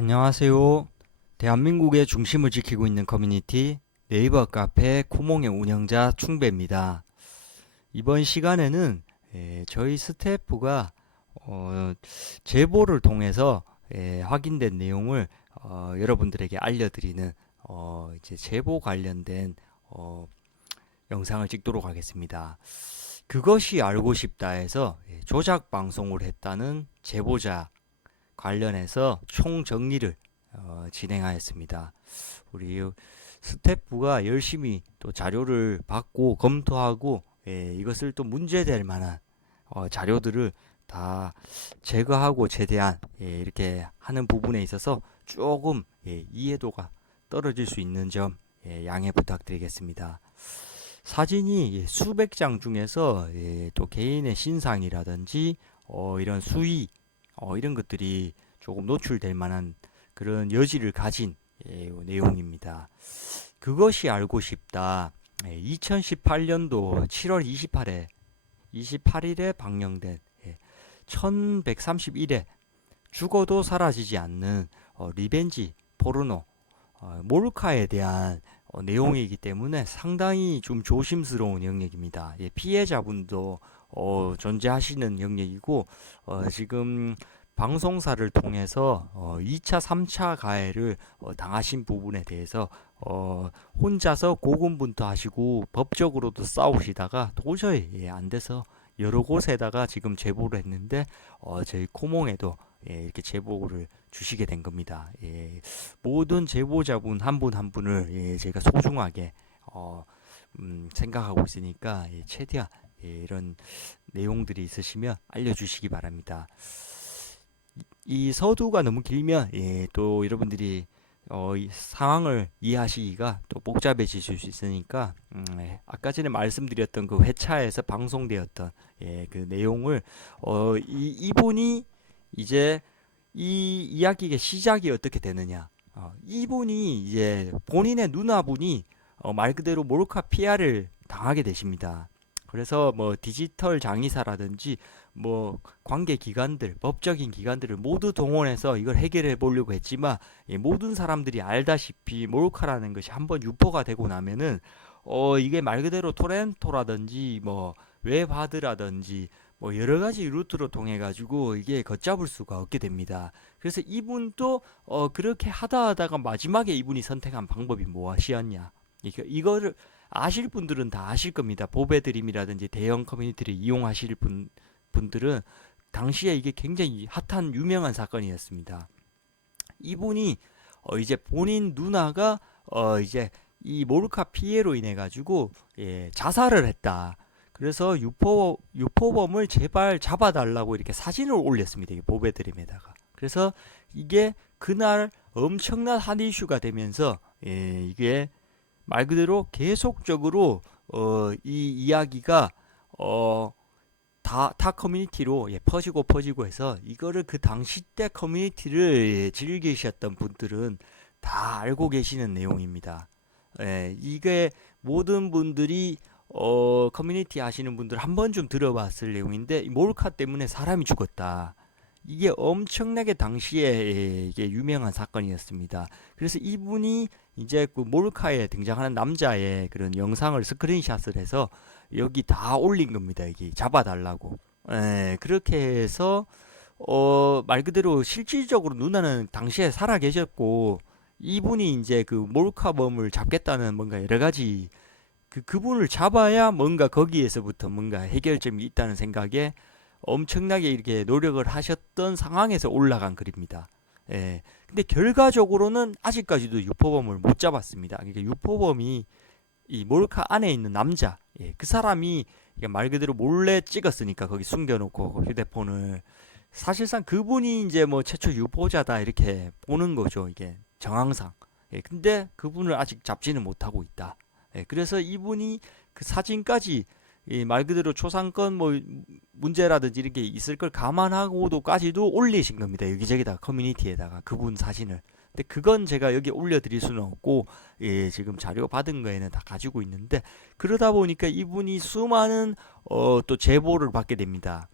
안녕하세요. 대한민국의 중심을 지키고 있는 커뮤니티 네이버 카페 코몽의 운영자 충배입니다. 이번 시간에는 저희 스태프가 어, 제보를 통해서 확인된 내용을 여러분들에게 알려드리는 이제 제보 관련된 어, 영상을 찍도록 하겠습니다. 그것이 알고 싶다 해서 조작 방송을 했다는 제보자 관련해서 총정리를 진행하였습니다. 우리 스태프가 열심히 또 자료를 받고 검토하고 이것을 또 문제될 만한 자료들을 다 제거하고 최대한 이렇게 하는 부분에 있어서 조금 이해도가 떨어질 수 있는 점 양해 부탁드리겠습니다. 사진이 수백 장 중에서 또 개인의 신상이라든지 이런 수위 이런 것들이 조금 노출될 만한 그런 여지를 가진 내용입니다. 그것이 알고 싶다. 2018년도 7월 28일에 방영된 1131회 죽어도 사라지지 않는 리벤지 포르노 몰카에 대한 내용이기 때문에 상당히 좀 조심스러운 영역입니다. 피해자분도 존재하시는 영역이고 지금 방송사를 통해서 2차, 3차 가해를 당하신 부분에 대해서 혼자서 고군분투하시고 법적으로도 싸우시다가 도저히 안 돼서 여러 곳에다가 지금 제보를 했는데 저희 코몽에도 이렇게 제보를 주시게 된 겁니다. 모든 제보자분 한 분 한 분을 제가 소중하게 생각하고 있으니까 최대한 이런 내용들이 있으시면 알려주시기 바랍니다. 이 서두가 너무 길면 또 여러분들이 이 상황을 이해하시기가 또 복잡해지실 수 있으니까 아까 전에 말씀드렸던 그 회차에서 방송되었던 그 내용을 이분이 이제 이 이야기의 시작이 어떻게 되느냐 이분이 이제 본인의 누나분이 말 그대로 몰카 피해를 당하게 되십니다. 그래서 뭐 디지털 장의사라든지 뭐 관계 기관들, 법적인 기관들을 모두 동원해서 이걸 해결해 보려고 했지만 모든 사람들이 알다시피 몰카라는 것이 한번 유포가 되고 나면은 이게 말 그대로 토렌토라든지 뭐 웹하드라든지 뭐 여러 가지 루트로 통해 가지고 이게 걷잡을 수가 없게 됩니다. 그래서 이분도 그렇게 하다가 마지막에 이분이 선택한 방법이 무엇이었냐? 이거를 아실 분들은 다 아실 겁니다. 보배드림이라든지 대형 커뮤니티를 이용하실 분들은 당시에 이게 굉장히 핫한 유명한 사건이었습니다. 이분이 이제 본인 누나가 이제 이 몰카 피해로 인해 가지고 자살을 했다. 그래서 유포범을 제발 잡아달라고 이렇게 사진을 올렸습니다. 이 보배드림에다가. 그래서 이게 그날 엄청난 한 이슈가 되면서 이게 말 그대로 계속적으로 이 이야기가 타 커뮤니티로 퍼지고 해서 이거를 그 당시 때 커뮤니티를 즐기셨던 분들은 다 알고 계시는 내용입니다. 이게 모든 분들이 커뮤니티 하시는 분들 한 번쯤 들어봤을 내용인데 몰카 때문에 사람이 죽었다. 이게 엄청나게 당시에 이게 유명한 사건이었습니다. 그래서 이분이 이제 그 몰카에 등장하는 남자의 그런 영상을 스크린샷을 해서 여기 다 올린 겁니다. 이게 잡아달라고. 그렇게 해서 말 그대로 실질적으로 누나는 당시에 살아 계셨고 이분이 이제 그 몰카범을 잡겠다는 뭔가 여러 가지 그분을 잡아야 뭔가 거기에서부터 뭔가 해결점이 있다는 생각에 엄청나게 이렇게 노력을 하셨던 상황에서 올라간 글입니다. 근데 결과적으로는 아직까지도 유포범을 못 잡았습니다. 그러니까 유포범이 이 몰카 안에 있는 남자, 그 사람이 말 그대로 몰래 찍었으니까 거기 숨겨놓고 그 휴대폰을 사실상 그분이 이제 뭐 최초 유포자다 이렇게 보는 거죠. 이게 정황상. 근데 그분을 아직 잡지는 못하고 있다. 그래서 이분이 그 사진까지 말 그대로 초상권 뭐 문제라든지 이렇게 있을 걸 감안하고도까지도 올리신 겁니다. 여기저기다 커뮤니티에다가 그분 사진을. 근데 그건 제가 여기 올려드릴 수는 없고 지금 자료 받은 거에는 다 가지고 있는데 그러다 보니까 이분이 수많은 또 제보를 받게 됩니다.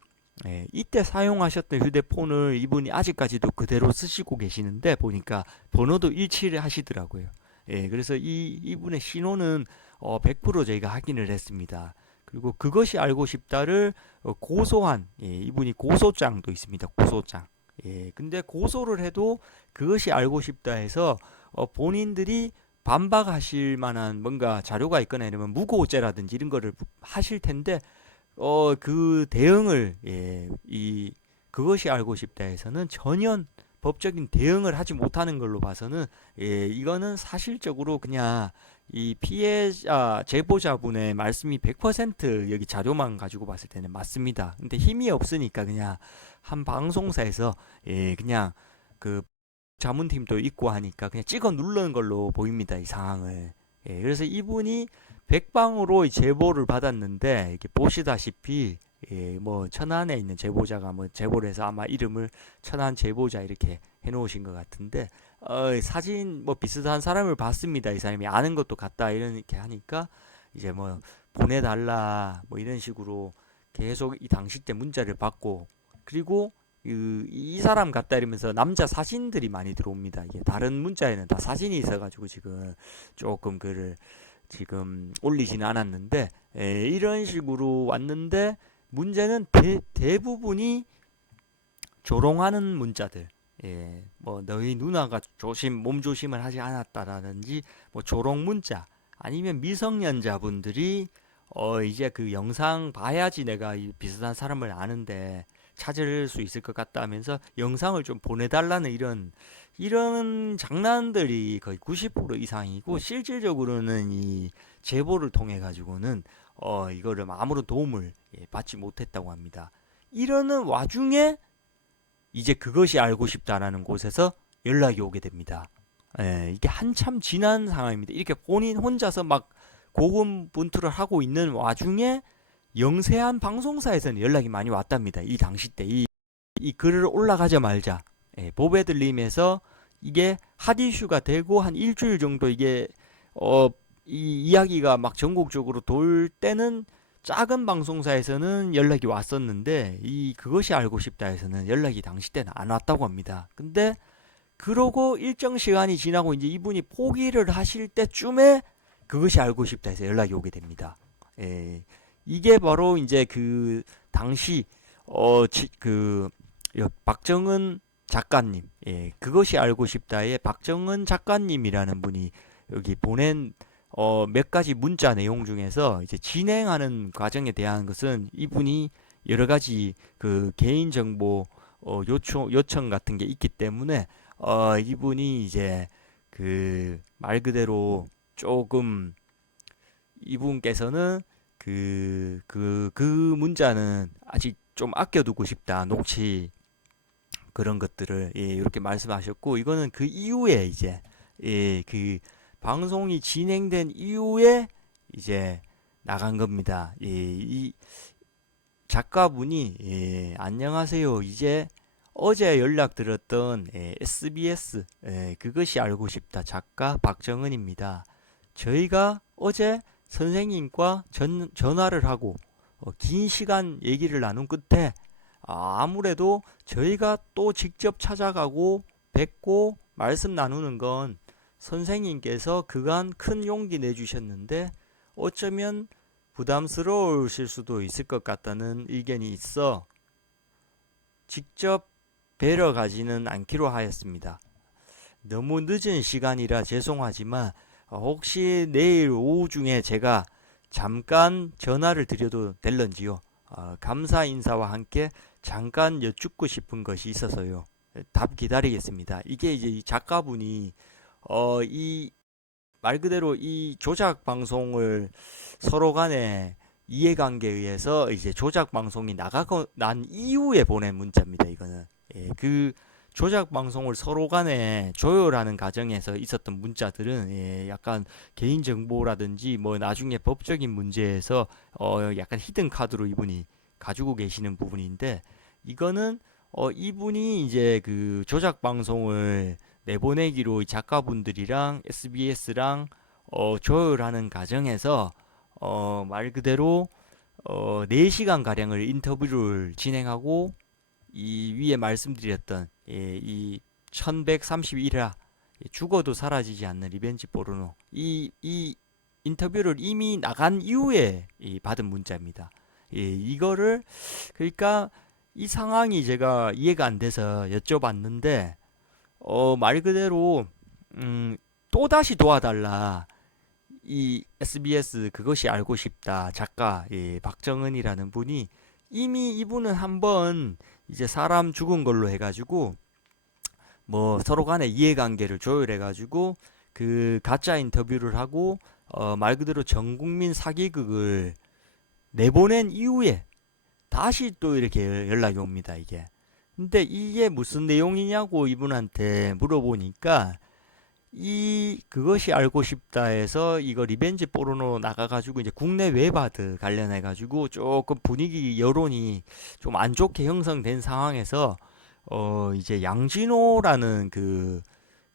이때 사용하셨던 휴대폰을 이분이 아직까지도 그대로 쓰시고 계시는데 보니까 번호도 일치를 하시더라고요. 그래서 이분의 신원은 100% 저희가 확인을 했습니다. 그리고 그것이 알고 싶다를 고소한 이분이 고소장도 있습니다. 고소장. 근데 고소를 해도 그것이 알고 싶다 해서 본인들이 반박하실 만한 뭔가 자료가 있거나 이러면 무고죄라든지 이런 거를 하실 텐데 그 대응을 그것이 알고 싶다 해서는 전혀 법적인 대응을 하지 못하는 걸로 봐서는 이거는 사실적으로 그냥 이 피해자 제보자분의 말씀이 100% 여기 자료만 가지고 봤을 때는 맞습니다. 근데 힘이 없으니까 그냥 한 방송사에서 그냥 그 자문팀도 있고 하니까 그냥 찍어 누르는 걸로 보입니다. 이 상황을. 그래서 이분이 백방으로 제보를 받았는데 이렇게 보시다시피 뭐 천안에 있는 제보자가 뭐 제보를 해서 아마 이름을 천안 제보자 이렇게 해놓으신 것 같은데 사진 뭐 비슷한 사람을 봤습니다. 이 사람이 아는 것도 같다 이렇게 하니까 이제 뭐 보내달라 뭐 이런 식으로 계속 이 당시 때 문자를 받고 그리고 이 사람 같다 이러면서 남자 사진들이 많이 들어옵니다. 이게 다른 문자에는 다 사진이 있어가지고 지금 조금 글을 지금 올리지는 않았는데 이런 식으로 왔는데 문제는 대부분이 조롱하는 문자들. 뭐 너희 누나가 몸 조심을 하지 않았다라든지 뭐 조롱 문자 아니면 미성년자분들이 이제 그 영상 봐야지 내가 이 비슷한 사람을 아는데 찾을 수 있을 것 같다 하면서 영상을 좀 보내달라는 이런 장난들이 거의 90% 이상이고 실질적으로는 이 제보를 통해 가지고는 이거를 아무런 도움을 받지 못했다고 합니다. 이러는 와중에 이제 그것이 알고 싶다라는 곳에서 연락이 오게 됩니다. 이게 한참 지난 상황입니다. 이렇게 본인 혼자서 막 고군분투를 하고 있는 와중에 영세한 방송사에서는 연락이 많이 왔답니다. 이 당시 때 이 글을 올라가자마자 보배들림에서 이게 핫 이슈가 되고 한 일주일 정도 이게 이 이야기가 막 전국적으로 돌 때는 작은 방송사에서는 연락이 왔었는데 이 그것이 알고 싶다 해서는 연락이 당시 때는 안 왔다고 합니다. 근데 그러고 일정 시간이 지나고 이제 이분이 포기를 하실 때쯤에 그것이 알고 싶다 해서 연락이 오게 됩니다. 이게 바로 이제 그 당시 그 박정은 작가님, 그것이 알고 싶다의 박정은 작가님이라는 분이 여기 보낸 몇 가지 문자 내용 중에서 이제 진행하는 과정에 대한 것은 이분이 여러 가지 그 개인 정보 요청 같은 게 있기 때문에 이분이 이제 그 말 그대로 조금 이분께서는 그 문자는 아직 좀 아껴두고 싶다. 녹취 그런 것들을 이렇게 말씀하셨고 이거는 그 이후에 이제 그 방송이 진행된 이후에 이제 나간 겁니다. 이 작가분이 안녕하세요. 이제 어제 연락드렸던 SBS 그것이 알고 싶다 작가 박정은입니다. 저희가 어제 선생님과 전화를 하고 긴 시간 얘기를 나눈 끝에 아무래도 저희가 또 직접 찾아가고 뵙고 말씀 나누는 건 선생님께서 그간 큰 용기 내주셨는데 어쩌면 부담스러우실 수도 있을 것 같다는 의견이 있어 직접 뵈러 가지는 않기로 하였습니다. 너무 늦은 시간이라 죄송하지만 혹시 내일 오후 중에 제가 잠깐 전화를 드려도 될런지요? 감사 인사와 함께 잠깐 여쭙고 싶은 것이 있어서요. 답 기다리겠습니다. 이게 이제 이 작가분이 이 말 그대로 이 조작 방송을 서로 간에 이해관계에 의해서 이제 조작 방송이 나가고 난 이후에 보낸 문자입니다. 이거는 그 조작 방송을 서로 간에 조율하는 과정에서 있었던 문자들은 약간 개인 정보라든지 뭐 나중에 법적인 문제에서 약간 히든 카드로 이분이 가지고 계시는 부분인데 이거는 이분이 이제 그 조작 방송을 내보내기로 작가분들이랑 SBS랑 조율하는 과정에서 말 그대로 4시간 가량을 인터뷰를 진행하고 이 위에 말씀드렸던 이 1131화 죽어도 사라지지 않는 리벤지 포르노 이 인터뷰를 이미 나간 이후에 받은 문자입니다. 이거를 그러니까 이 상황이 제가 이해가 안 돼서 여쭤봤는데 말 그대로 또다시 도와달라. 이 SBS 그것이 알고 싶다 작가 박정은이라는 분이 이미 이분은 한번 이제 사람 죽은 걸로 해가지고 뭐 서로 간의 이해관계를 조율해가지고 그 가짜 인터뷰를 하고 말 그대로 전 국민 사기극을 내보낸 이후에 다시 또 이렇게 연락이 옵니다 이게. 근데 이게 무슨 내용이냐고 이분한테 물어보니까 이 그것이 알고 싶다 해서 이거 리벤지 포르노 나가가지고 이제 국내 웹하드 관련해가지고 조금 분위기 여론이 좀 안 좋게 형성된 상황에서 이제 양진호라는 그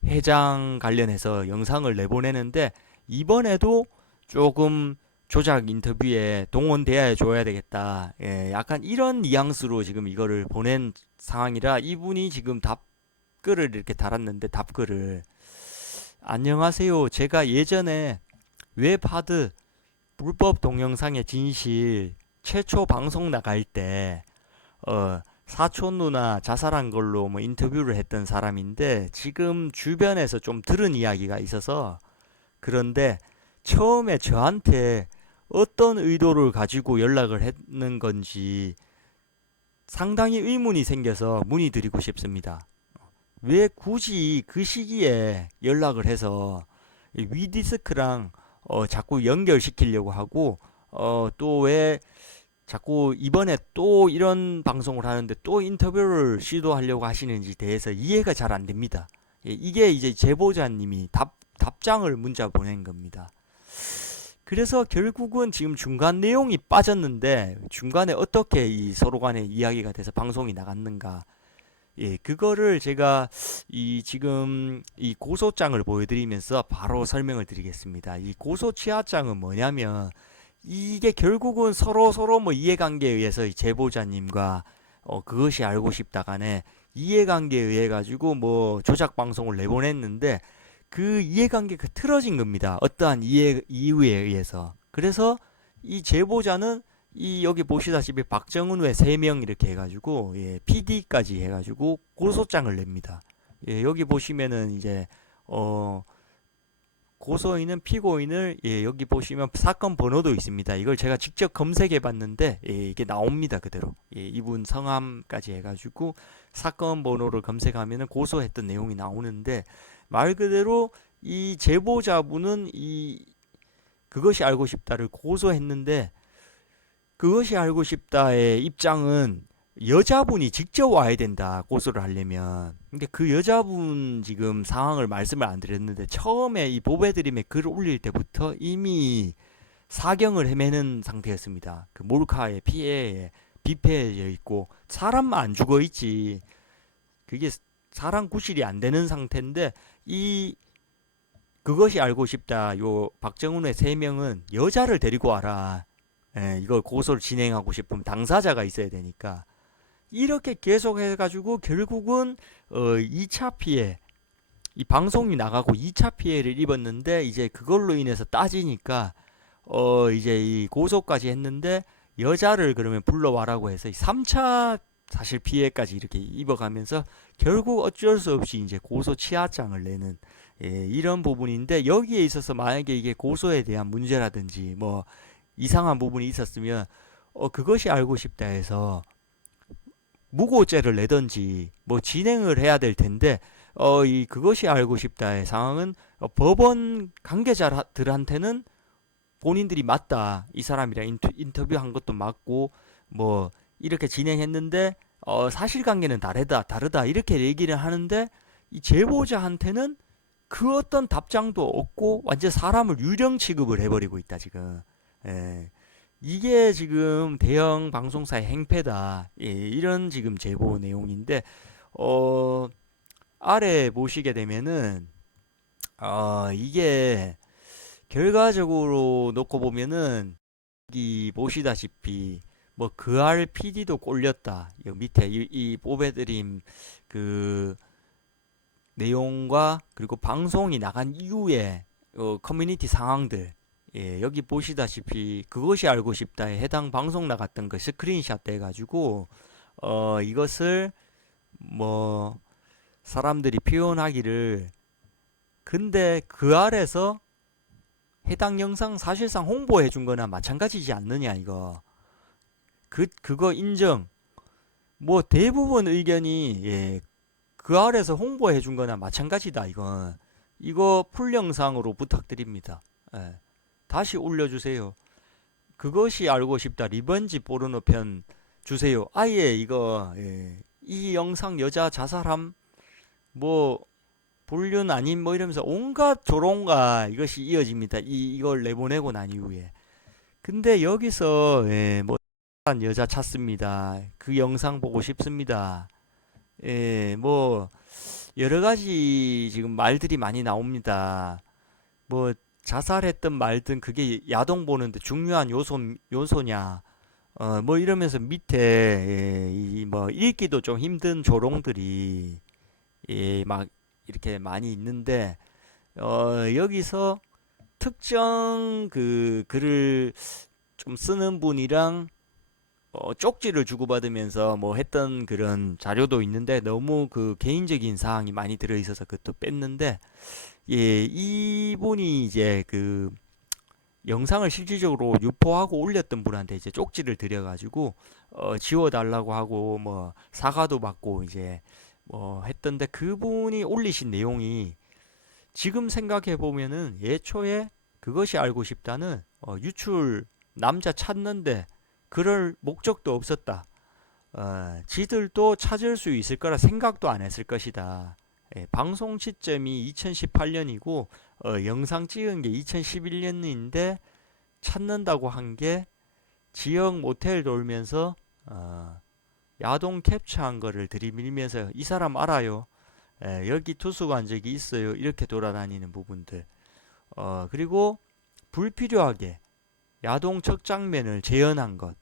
회장 관련해서 영상을 내보내는데 이번에도 조금 조작 인터뷰에 동원돼야 줘야 되겠다. 약간 이런 뉘앙스로 지금 이거를 보낸 상황이라 이분이 지금 답글을 이렇게 달았는데 답글을 안녕하세요. 제가 예전에 웹하드 불법 동영상의 진실 최초 방송 나갈 때 사촌 누나 자살한 걸로 뭐 인터뷰를 했던 사람인데 지금 주변에서 좀 들은 이야기가 있어서 그런데 처음에 저한테 어떤 의도를 가지고 연락을 했는 건지 상당히 의문이 생겨서 문의드리고 싶습니다. 왜 굳이 그 시기에 연락을 해서 위디스크랑 자꾸 연결시키려고 하고 또 왜 자꾸 이번에 또 이런 방송을 하는데 또 인터뷰를 시도하려고 하시는지 대해서 이해가 잘 안 됩니다. 이게 이제 제보자님이 답장을 문자 보낸 겁니다. 그래서 결국은 지금 중간 내용이 빠졌는데 중간에 어떻게 이 서로 간의 이야기가 돼서 방송이 나갔는가 그거를 제가 이 지금 이 고소장을 보여드리면서 바로 설명을 드리겠습니다. 이 고소 취하장은 뭐냐면 이게 결국은 서로 뭐 이해관계에 의해서 이 제보자님과 그것이 알고 싶다 간에 이해관계에 의해 가지고 뭐 조작 방송을 내보냈는데 그 이해관계가 틀어진 겁니다. 어떠한 이유에 의해서. 그래서 이 제보자는 이 여기 보시다시피 박정은 외 3명 이렇게 해가지고 PD까지 해가지고 고소장을 냅니다. 여기 보시면은 이제 고소인은 피고인을 여기 보시면 사건 번호도 있습니다. 이걸 제가 직접 검색해 봤는데 이게 나옵니다 그대로. 이분 성함까지 해가지고 사건 번호를 검색하면은 고소했던 내용이 나오는데 말 그대로 이 제보자분은 이 그것이 알고 싶다를 고소했는데 그것이 알고 싶다의 입장은 여자분이 직접 와야 된다 고소를 하려면. 근데 그 여자분 지금 상황을 말씀을 안 드렸는데 처음에 이 보배드림에 글을 올릴 때부터 이미 사경을 헤매는 상태였습니다. 그 몰카의 피해에 비폐해져 있고 사람만 안 죽어 있지 그게 사람 구실이 안 되는 상태인데 이 그것이 알고 싶다 요 박정훈의 3명은 여자를 데리고 와라. 이걸 고소를 진행하고 싶으면 당사자가 있어야 되니까 이렇게 계속 해가지고 결국은 2차 피해 이 방송이 나가고 2차 피해를 입었는데 이제 그걸로 인해서 따지니까 이제 이 고소까지 했는데 여자를 그러면 불러와라고 해서 3차 사실 피해까지 이렇게 입어가면서 결국 어쩔 수 없이 이제 고소 취하장을 내는 이런 부분인데 여기에 있어서 만약에 이게 고소에 대한 문제라든지 뭐 이상한 부분이 있었으면 그것이 알고 싶다 해서 무고죄를 내든지 뭐 진행을 해야 될 텐데 이 그것이 알고 싶다의 상황은 법원 관계자들한테는 본인들이 맞다 이 사람이랑 인터뷰한 것도 맞고 뭐 이렇게 진행했는데 사실관계는 다르다 이렇게 얘기를 하는데 이 제보자한테는 그 어떤 답장도 없고 완전 사람을 유령 취급을 해버리고 있다 지금. 예. 이게 지금 대형 방송사의 행패다. 이런 지금 제보 내용인데 어, 아래 보시게 되면은 이게 결과적으로 놓고 보면은 여기 보시다시피 뭐 그알 PD도 꼴렸다. 여 밑에 이 뽑아드린 그 내용과 그리고 방송이 나간 이후에 커뮤니티 상황들, 여기 보시다시피 그것이 알고 싶다에 해당 방송 나갔던 거 스크린샷 돼가지고 이것을 뭐 사람들이 표현하기를, 근데 그 아래서 해당 영상 사실상 홍보해 준 거나 마찬가지지 않느냐 이거. 그거 인정. 뭐 대부분 의견이 그 아래서 홍보해 준 거나 마찬가지다 이건. 이거 풀 영상으로 부탁드립니다. 예. 다시 올려주세요. 그것이 알고 싶다 리번지 포르노 편 주세요. 아예 이거 이 영상 여자 자살함 뭐 불륜 아닌 뭐 이러면서 온갖 조롱과 이것이 이어집니다. 이걸 내보내고 난 이후에. 근데 여기서 뭐 여자 찾습니다. 그 영상 보고 싶습니다. 뭐 여러 가지 지금 말들이 많이 나옵니다. 뭐 자살했던 말든 그게 야동 보는데 중요한 요소냐. 뭐 이러면서 밑에 이뭐 읽기도 좀 힘든 조롱들이 막 이렇게 많이 있는데 여기서 특정 그 글을 좀 쓰는 분이랑 쪽지를 주고받으면서 뭐 했던 그런 자료도 있는데 너무 그 개인적인 사항이 많이 들어있어서 그것도 뺐는데, 이분이 이제 그 영상을 실질적으로 유포하고 올렸던 분한테 이제 쪽지를 드려가지고 지워달라고 하고 뭐 사과도 받고 이제 뭐 했던데, 그분이 올리신 내용이 지금 생각해 보면은 예초에 그것이 알고 싶다는 유출 남자 찾는데 그럴 목적도 없었다. 지들도 찾을 수 있을 거라 생각도 안 했을 것이다. 방송 시점이 2018년이고 영상 찍은 게 2011년인데 찾는다고 한 게 지역 모텔 돌면서 야동 캡처한 거를 들이밀면서 이 사람 알아요. 여기 투숙한 적이 있어요. 이렇게 돌아다니는 부분들. 그리고 불필요하게 야동 척 장면을 재현한 것.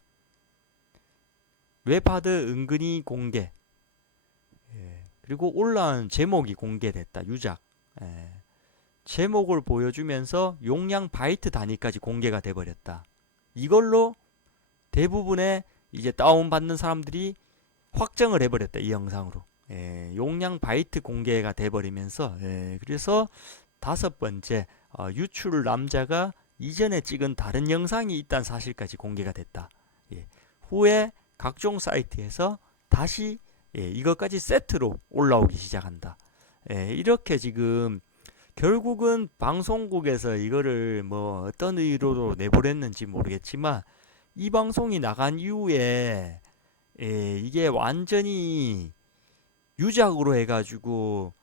웹하드 은근히 공개. 그리고 올라온 제목이 공개됐다. 유작. 제목을 보여주면서 용량 바이트 단위까지 공개가 돼버렸다. 이걸로 대부분의 이제 다운받는 사람들이 확정을 해버렸다. 이 영상으로. 용량 바이트 공개가 돼버리면서 그래서 다섯 번째, 유출 남자가 이전에 찍은 다른 영상이 있다는 사실까지 공개가 됐다. 후에 각종 사이트에서 다시 이것까지 세트로 올라오기 시작한다. 이렇게 지금 결국은 방송국에서 이거를 뭐 어떤 의도로 내보냈는지 모르겠지만 이 방송이 나간 이후에 이게 완전히 유작으로 해가지고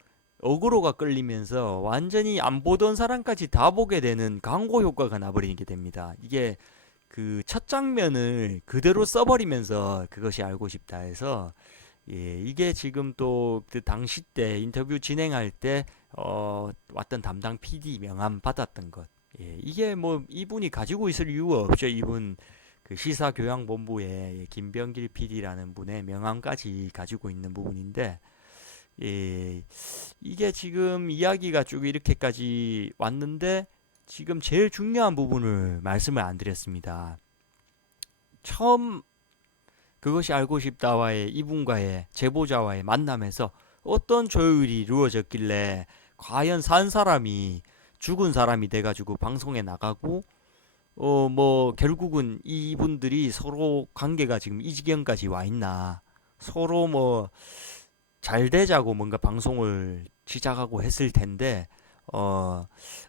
어그로가 끌리면서 완전히 안 보던 사람까지 다 보게 되는 광고 효과가 나버리게 됩니다. 이게 그 첫 장면을 그대로 써버리면서 그것이 알고 싶다 해서, 이게 지금 또 그 당시 때 인터뷰 진행할 때 왔던 담당 PD 명함 받았던 것, 이게 뭐 이분이 가지고 있을 이유가 없죠. 이분 그 시사교양본부의 김병길 PD라는 분의 명함까지 가지고 있는 부분인데, 이게 지금 이야기가 쭉 이렇게까지 왔는데 지금 제일 중요한 부분을 말씀을 안 드렸습니다. 처음 그것이 알고 싶다와의 이분과의 제보자와의 만남에서 어떤 조율이 이루어졌길래 과연 산 사람이 죽은 사람이 돼가지고 방송에 나가고 뭐 결국은 이분들이 서로 관계가 지금 이 지경까지 와 있나, 서로 뭐 잘 되자고 뭔가 방송을 시작하고 했을 텐데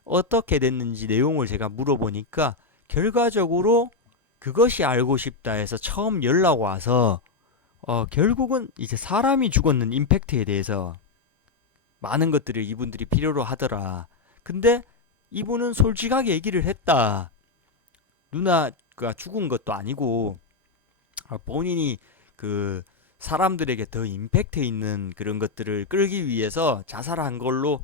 어떻게 됐는지 내용을 제가 물어보니까 결과적으로 그것이 알고 싶다 해서 처음 연락 와서 결국은 이제 사람이 죽었는 임팩트에 대해서 많은 것들을 이분들이 필요로 하더라. 근데 이분은 솔직하게 얘기를 했다. 누나가 죽은 것도 아니고 본인이 그 사람들에게 더 임팩트 있는 그런 것들을 끌기 위해서 자살한 걸로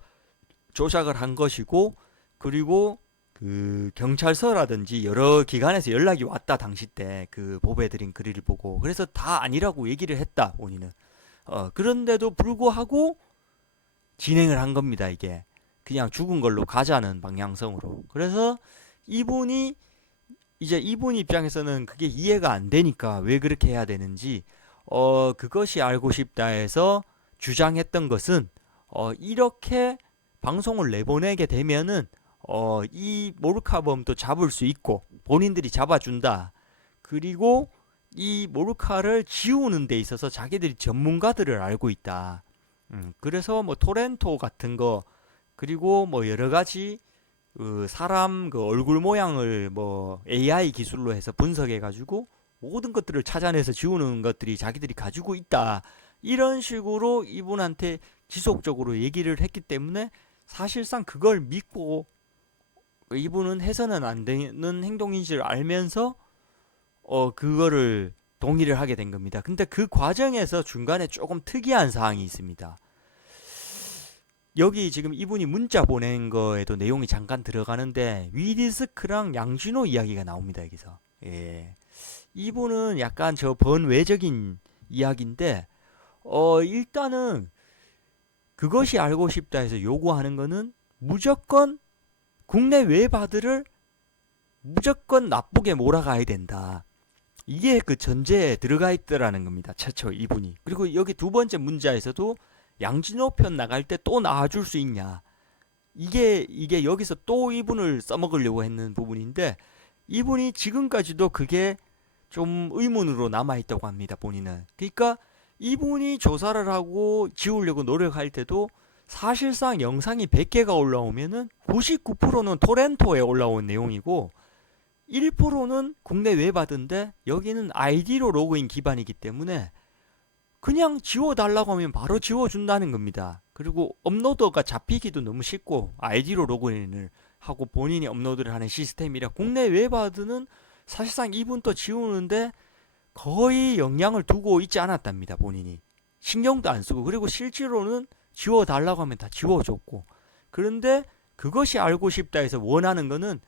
조작을 한 것이고, 그리고 그 경찰서라든지 여러 기관에서 연락이 왔다 당시 때 그 보배드린 글을 보고 그래서 다 아니라고 얘기를 했다 본인은. 그런데도 불구하고 진행을 한 겁니다 이게. 그냥 죽은 걸로 가자는 방향성으로. 그래서 이분이 이제 이분 입장에서는 그게 이해가 안 되니까 왜 그렇게 해야 되는지 그것이 알고 싶다 해서 주장했던 것은 이렇게 방송을 내보내게 되면은 이 모르카범도 잡을 수 있고 본인들이 잡아준다. 그리고 이 모르카를 지우는 데 있어서 자기들이 전문가들을 알고 있다. 그래서 뭐 토렌토 같은 거 그리고 뭐 여러 가지 그 사람 그 얼굴 모양을 뭐 AI 기술로 해서 분석해 가지고 모든 것들을 찾아내서 지우는 것들이 자기들이 가지고 있다. 이런 식으로 이분한테 지속적으로 얘기를 했기 때문에 사실상 그걸 믿고 이분은 해서는 안 되는 행동인 줄 알면서 그거를 동의를 하게 된 겁니다. 근데 그 과정에서 중간에 조금 특이한 사항이 있습니다. 여기 지금 이분이 문자 보낸 거에도 내용이 잠깐 들어가는데 위디스크랑 양진호 이야기가 나옵니다. 여기서. 예. 이분은 약간 저 번외적인 이야기인데 일단은 그것이 알고 싶다 해서 요구하는 거는 무조건 국내 웹하드를 무조건 나쁘게 몰아가야 된다. 이게 그 전제에 들어가 있더라는 겁니다. 최초 이분이. 그리고 여기 두 번째 문자에서도 양진호 편 나갈 때 또 나와줄 수 있냐. 이게 여기서 또 이분을 써먹으려고 했는 부분인데 이분이 지금까지도 그게 좀 의문으로 남아있다고 합니다. 본인은. 그러니까 이분이 조사를 하고 지우려고 노력할 때도 사실상 영상이 100개가 올라오면은 99%는 토렌토에 올라온 내용이고 1%는 국내 웹하드인데 여기는 아이디로 로그인 기반이기 때문에 그냥 지워달라고 하면 바로 지워준다는 겁니다. 그리고 업로더가 잡히기도 너무 쉽고 아이디로 로그인을 하고 본인이 업로드를 하는 시스템이라 국내 웹하드는 사실상 이분도 지우는데 거의 영향을 두고 있지 않았답니다. 본인이. 신경도 안 쓰고 그리고 실제로는 지워달라고 하면 다 지워줬고 그런데 그것이 알고 싶다 해서 원하는 거는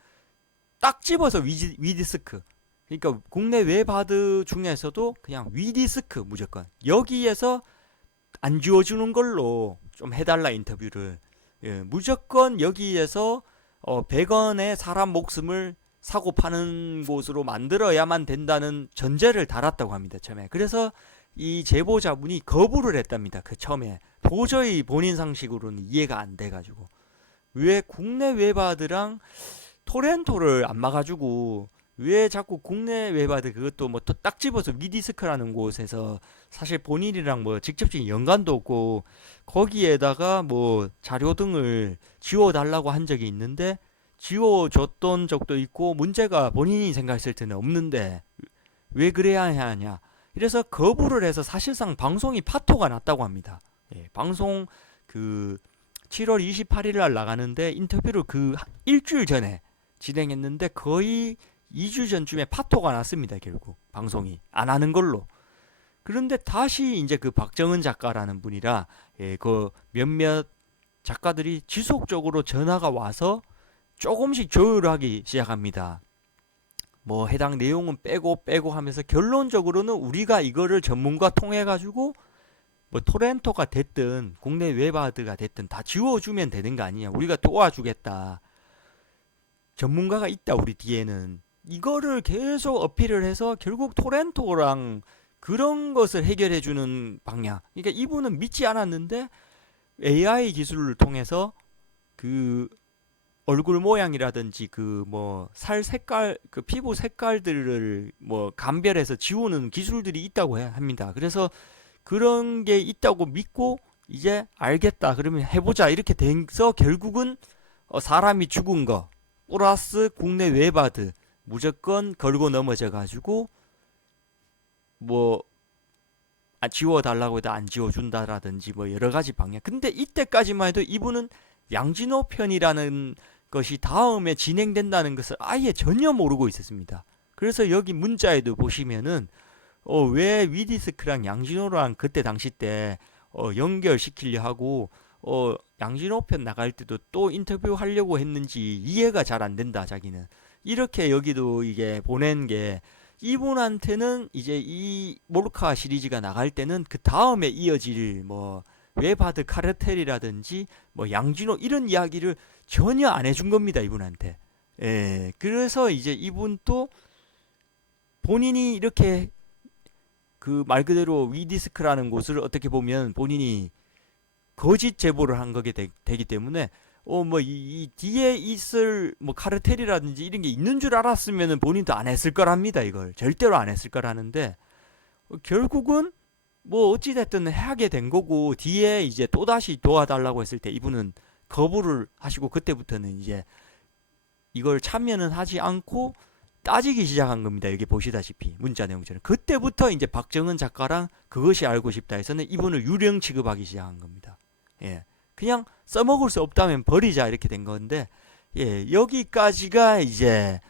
딱 집어서 위디스크 그러니까 국내 웹하드 중에서도 그냥 위디스크 무조건 여기에서 안 지워주는 걸로 좀 해달라 인터뷰를. 예, 무조건 여기에서 100원의 사람 목숨을 사고 파는 곳으로 만들어야만 된다는 전제를 달았다고 합니다. 처음에. 그래서 이 제보자분이 거부를 했답니다. 그 처음에 도저히 본인 상식으로는 이해가 안 돼가지고 왜 국내 웹하드랑 토렌토를 안 막아주고 왜 자꾸 국내 웹하드 그것도 뭐 딱 집어서 위디스크라는 곳에서 사실 본인이랑 뭐 직접적인 연관도 없고 거기에다가 뭐 자료 등을 지워달라고 한 적이 있는데 지워줬던 적도 있고 문제가 본인이 생각했을 때는 없는데 왜 그래야 하냐. 이래서 거부를 해서 사실상 방송이 파토가 났다고 합니다. 예, 방송 그 7월 28일 날 나가는데 인터뷰를 그 일주일 전에 진행했는데 거의 2주 전쯤에 파토가 났습니다. 결국 방송이 안 하는 걸로. 그런데 다시 이제 그 박정은 작가라는 분이라 그 몇몇 작가들이 지속적으로 전화가 와서 조금씩 조율하기 시작합니다. 뭐 해당 내용은 빼고 하면서 결론적으로는 우리가 이거를 전문가 통해 가지고 뭐 토렌토가 됐든 국내 웹하드가 됐든 다 지워주면 되는 거 아니냐. 우리가 도와주겠다. 전문가가 있다 우리 뒤에는. 이거를 계속 어필을 해서 결국 토렌토랑 그런 것을 해결해주는 방향. 그러니까 이분은 믿지 않았는데 AI 기술을 통해서 그 얼굴 모양이라든지 그 뭐 살 색깔 그 피부 색깔들을 뭐 감별해서 지우는 기술들이 있다고 합니다. 그래서 그런 게 있다고 믿고 이제 알겠다 그러면 해보자 이렇게 돼서 결국은 사람이 죽은 거 플러스 국내 웹하드 무조건 걸고 넘어져 가지고 뭐 지워달라고 해도 안 지워준다라든지 뭐 여러 가지 방향. 근데 이때까지만 해도 이분은 양진호 편이라는 것이 다음에 진행된다는 것을 아예 전혀 모르고 있었습니다. 그래서 여기 문자에도 보시면은 왜 위디스크랑 양진호랑 그때 당시 때 연결시키려 하고 양진호 편 나갈 때도 또 인터뷰 하려고 했는지 이해가 잘 안 된다, 자기는. 이렇게 여기도 이게 보낸 게, 이분한테는 이제 이 몰카 시리즈가 나갈 때는 그 다음에 이어질 뭐 웨바드 카르텔이라든지 뭐 양진호 이런 이야기를 전혀 안 해준 겁니다, 이분한테. 예, 그래서 이제 이분 또 본인이 이렇게 그 말 그대로 위디스크라는 곳을 어떻게 보면 본인이 거짓 제보를 한 거게 되기 때문에 뭐 이 뒤에 있을 뭐 카르텔이라든지 이런 게 있는 줄 알았으면은 본인도 안 했을 거랍니다. 이걸 절대로 안 했을 거라는데 결국은 뭐 어찌 됐든 하게 된 거고, 뒤에 이제 또 다시 도와달라고 했을 때 이분은 거부를 하시고, 그때부터는 이제 이걸 참여는 하지 않고 따지기 시작한 겁니다. 여기 보시다시피 문자 내용처럼. 그때부터 이제 박정은 작가랑 그것이 알고 싶다 해서는 이분을 유령 취급하기 시작한 겁니다. 예. 그냥 써먹을 수 없다면 버리자, 이렇게 된 건데, 예, 여기까지가 이제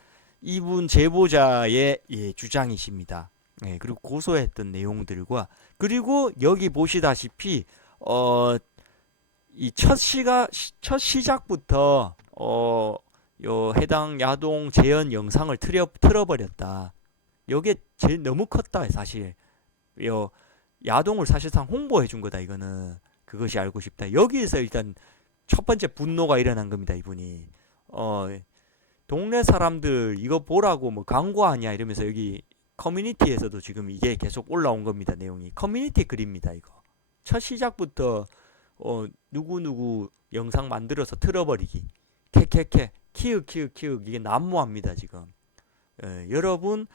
이분 제보자의 주장이십니다. 예, 그리고 고소했던 내용들과, 그리고 여기 보시다시피 이 첫 시작부터 요 해당 야동 재현 영상을 틀어버렸다. 요게 제일 너무 컸다, 사실. 요 야동을 사실상 홍보해 준 거다, 이거는. 그것이 알고 싶다. 여기에서 일단 첫 번째 분노가 일어난 겁니다, 이분이. 동네 사람들 이거 보라고 뭐 광고하냐 이러면서, 여기 커뮤니티에서도 지금 이게 계속 올라온 겁니다, 내용이. 커뮤니티 글입니다, 이거. 첫 시작부터 누구누구 영상 만들어서 틀어버리기. 캐캐캐 키읔 이게 난무합니다, 지금. 여러분,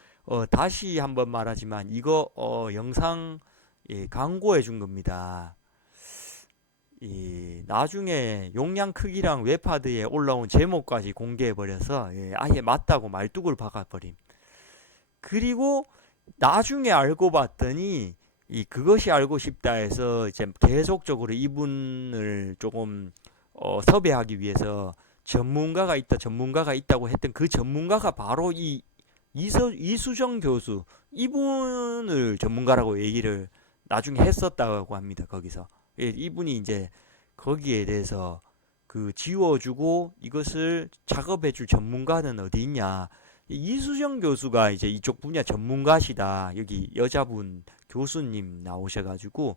다시 한번 말하지만 이거 영상 광고해 준 겁니다. 나중에 용량 크기랑 웹하드에 올라온 제목까지 공개해 버려서 아예 맞다고 말뚝을 박아버림. 그리고 나중에 알고 봤더니 그것이 알고 싶다 해서 이제 계속적으로 이분을 조금 섭외하기 위해서 전문가가 있다고 했던 그 전문가가 바로 이수정 교수, 이분을 전문가라고 얘기를 나중에 했었다고 합니다, 거기서. 이분이 이제 거기에 대해서 그 지워주고 이것을 작업해줄 전문가는 어디 있냐. 이수정 교수가 이제 이쪽 분야 전문가시다. 여기 여자분 교수님 나오셔가지고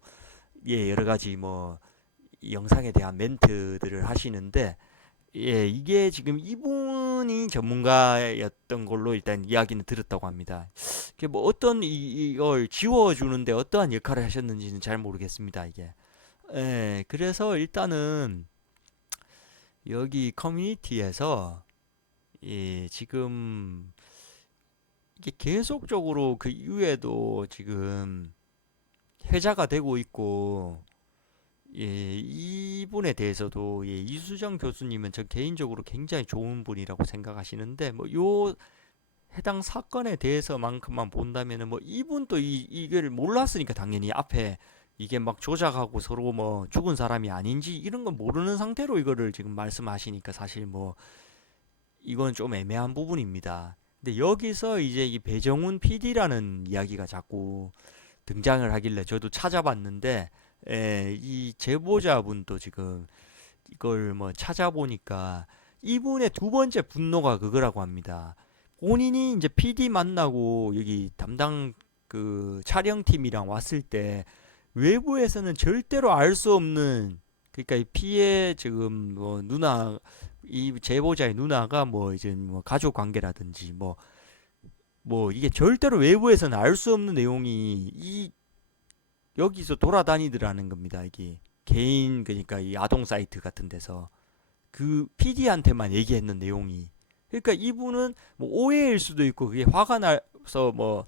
여러 가지 뭐 영상에 대한 멘트들을 하시는데, 이게 지금 이분이 전문가였던 걸로 일단 이야기는 들었다고 합니다. 이게 뭐 어떤 이걸 지워주는데 어떠한 역할을 하셨는지는 잘 모르겠습니다, 이게. 그래서 일단은 여기 커뮤니티에서 지금 이게 계속적으로 그 이후에도 지금 회자가 되고 있고, 이분에 대해서도 이수정 교수님은 저 개인적으로 굉장히 좋은 분이라고 생각하시는데, 뭐 요 해당 사건에 대해서만큼만 본다면은 뭐 이분도 이걸 몰랐으니까 당연히 앞에 이게 막 조작하고 서로 뭐 죽은 사람이 아닌지 이런 건 모르는 상태로 이거를 지금 말씀하시니까 사실 뭐 이건 좀 애매한 부분입니다. 근데 여기서 이제 이 배정훈 PD라는 이야기가 자꾸 등장을 하길래 저도 찾아봤는데, 이 제보자분도 지금 이걸 뭐 찾아보니까 이분의 두 번째 분노가 그거라고 합니다. 본인이 이제 PD 만나고 여기 담당 그 촬영팀이랑 왔을 때 외부에서는 절대로 알 수 없는, 그러니까 이 피해 지금 뭐 누나, 이 제보자의 누나가 뭐 이제 뭐 가족 관계라든지 뭐 이게 절대로 외부에서는 알 수 없는 내용이 여기서 돌아다니더라는 겁니다. 이게 개인, 그러니까 이 아동 사이트 같은 데서 그 PD한테만 얘기했는 내용이. 그러니까 이분은 뭐 오해일 수도 있고 그게 화가 나서 뭐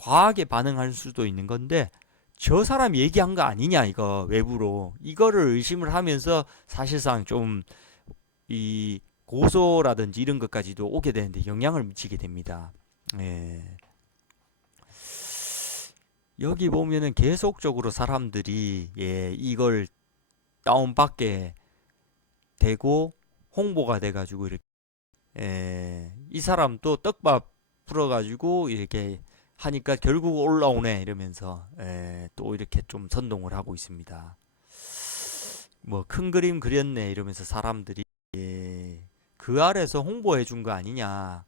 과하게 반응할 수도 있는 건데, 저 사람 얘기한 거 아니냐, 이거 외부로, 이거를 의심을 하면서 사실상 좀 이 고소라든지 이런 것까지도 오게 되는데 영향을 미치게 됩니다. 예. 여기 보면은 계속적으로 사람들이 이걸 다운받게 되고 홍보가 돼가지고 이렇게, 이 사람 또 떡밥 풀어가지고 이렇게 하니까 결국 올라오네 이러면서 또 이렇게 좀 선동을 하고 있습니다. 뭐 큰 그림 그렸네 이러면서 사람들이 그 알에서 홍보해 준 거 아니냐.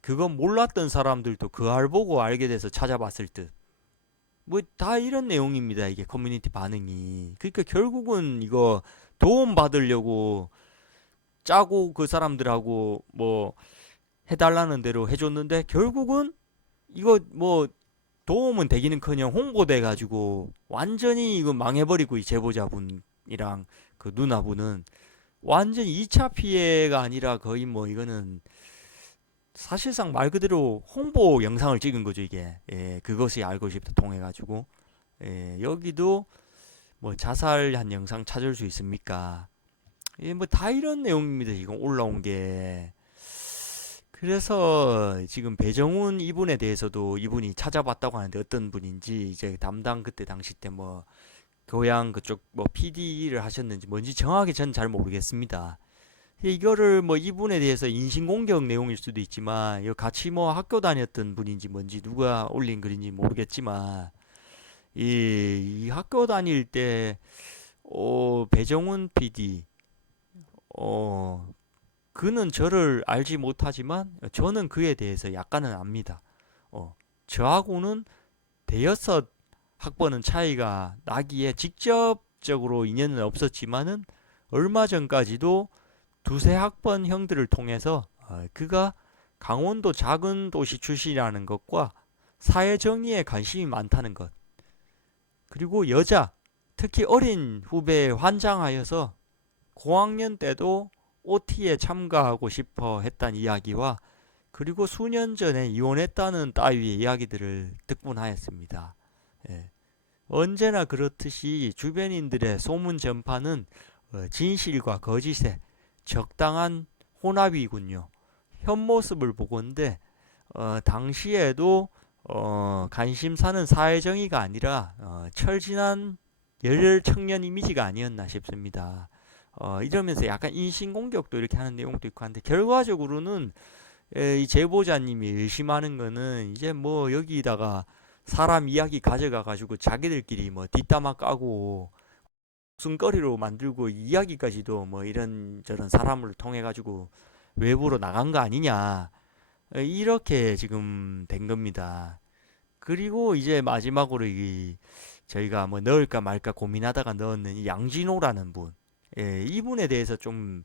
그건 몰랐던 사람들도 그 알 보고 알게 돼서 찾아봤을 듯. 뭐 다 이런 내용입니다. 이게 커뮤니티 반응이. 그러니까 결국은 이거 도움 받으려고 짜고 그 사람들하고 뭐 해달라는 대로 해줬는데 결국은 이거 뭐 도움은 되기는커녕 홍보돼 가지고 완전히 이거 망해버리고 이 제보자분이랑 그 누나분은 완전 2차 피해가 아니라 거의 뭐 이거는 사실상 말 그대로 홍보 영상을 찍은 거죠 이게. 그것이 알고 싶다 통해 가지고 여기도 뭐 자살한 영상 찾을 수 있습니까? 뭐 다 이런 내용입니다 지금 올라온 게. 그래서 지금 배정훈 이분에 대해서도 이분이 찾아봤다고 하는데 어떤 분인지 이제 담당 그때 당시 때 뭐 교양 그쪽 뭐 PD를 하셨는지 뭔지 정확히 전 잘 모르겠습니다. 이거를 뭐 이분에 대해서 인신공격 내용일 수도 있지만 이거 같이 뭐 학교 다녔던 분인지 뭔지 누가 올린 글인지 모르겠지만 이 학교 다닐 때 배정훈 PD 어 그는 저를 알지 못하지만 저는 그에 대해서 약간은 압니다. 저하고는 대여섯 학번은 차이가 나기에 직접적으로 인연은 없었지만은 얼마 전까지도 두세 학번 형들을 통해서 그가 강원도 작은 도시 출신이라는 것과 사회 정의에 관심이 많다는 것, 그리고 여자, 특히 어린 후배에 환장하여서 고학년 때도 OT에 참가하고 싶어 했단 이야기와 그리고 수년 전에 이혼했다는 따위의 이야기들을 듣곤 하였습니다. 예. 언제나 그렇듯이 주변인들의 소문 전파는 진실과 거짓의 적당한 혼합이군요. 현 모습을 보건대 당시에도 관심사는 사회정의가 아니라 철진한 열혈 청년 이미지가 아니었나 싶습니다. 이러면서 약간 인신공격도 이렇게 하는 내용도 있고 한데 결과적으로는 이 제보자님이 의심하는 거는 이제 뭐 여기다가 사람 이야기 가져가 가지고 자기들끼리 뭐 뒷담화 까고 웃음거리로 만들고 이야기까지도 뭐 이런저런 사람을 통해 가지고 외부로 나간 거 아니냐. 이렇게 지금 된 겁니다. 그리고 이제 마지막으로 저희가 뭐 넣을까 말까 고민하다가 넣었는 이 양진호라는 분. 이분에 대해서 좀